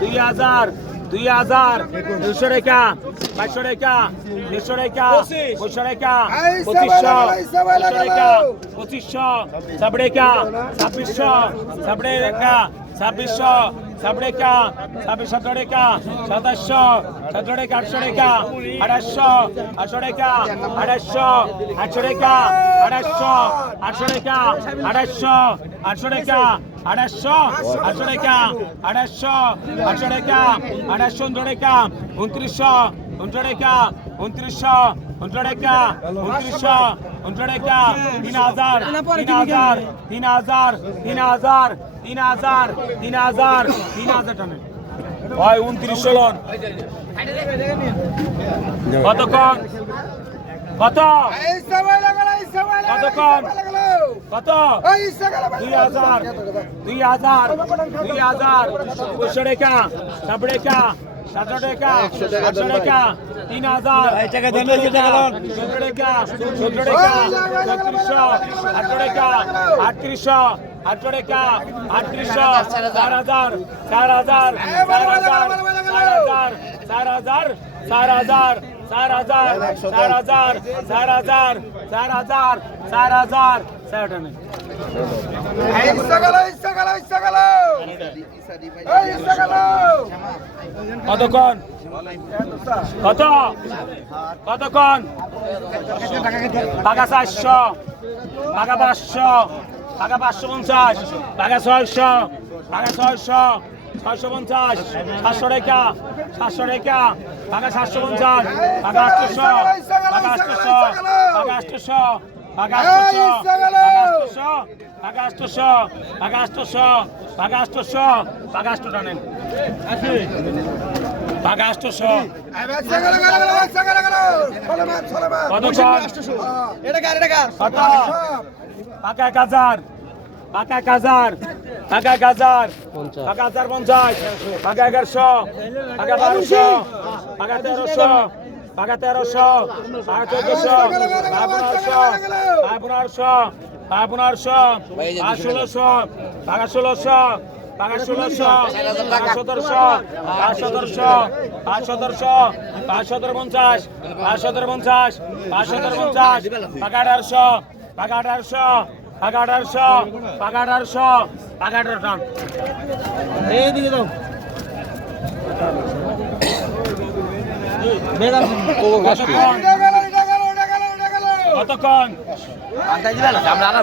দুই হাজার দুই হাজার দুশো রেখা বাইশো রেখা দেড়শো রেখা পঁচিশশো রেখা পঁচিশশো দুশো রেখা পঁচিশশো সব রেখা ছাব্বিশশো সব রেখা ছাব্বিশশো সাব রেখা ছাব্বিশ সতেরো রেখা সাতাশশো সতেরো রেখা আটশো রেখা আড়াইশো আটশো রেখা আড়াইশো আটশো রেখা আড়াইশো আটশো রেখা আড়াইশো আটশো রেখা আড়াইশো আটশো রেখা আড়াইশো আটশো রেখা উনশো রেখা উনত্রিশশো উনশো উনত্রিশশো উনশো উনত্রিশশো উনশো তিন হাজার তিন হাজার তিন হাজার তিন হাজার তিন হাজার তিন হাজার তিন হাজার টানে। ভাই উনত্রিশশো লন কতক্ষণ কত? কতক্ষণ কত? দুই হাজার দুই হাজার দুই হাজার। দুশো টাকা তারপরে টাকা সাতশো টাকা আটশো টাকা তিন হাজার। সতেরো টাকা সতেরো টাকা আটশো রেখা আটত্রিশশো চার হাজার চার হাজার চার হাজার চার হাজার চার হাজার চার হাজার চার হাজার চার হাজার চার হাজার চার হাজার চার কতক্ষণ কত কতক্ষণ টাকা চারশো টাকা পাঁচশো ভাগা পাঁচশো পঞ্চাশ ভাগা ছয়শো ভাগা ছয়শো ছয়শো পঞ্চাশ সাতশো রেখা সাতশো রেখা ভাগা সাতশো পঞ্চাশ ভাগা আটশোশো ভাগা আটশোশো ভাগা আটশোশো ভাগা আটশোশো ভাগা আটশোশো ভাগা আটশোশো ভাগা আটশোশো ভাগা আটশো টানেন। ভাগা আটশোশো। কত পাকা এক হাজার পাকা এক হাজার পাকা এক হাজার পাকা হাজার পঞ্চাশ পাকা এগারোশো পাকা বারোশো পাকা তেরোশো পাকা তেরোশো পাকা চোদ্দশো পাকা পনেরোশো পাকা পনেরোশো পাকা পনেরোশো পাকা ষোলোশো পাকা ষোলোশো পাকা ষোলোশো পাকা সতেরোশো পাকা সতেরোশো পাঁচ সতেরোশো পাঁচ সতেরো পঞ্চাশ পাঁচ সতেরো পঞ্চাশ পাঁচ সতেরো পঞ্চাশ পাকা আঠারোশো পাকা আঠারোশো পাকা আঠারোশো পাকা আঠারোশো পাকা আঠারো টান এইদিকে দাও কতক্ষণ? এটা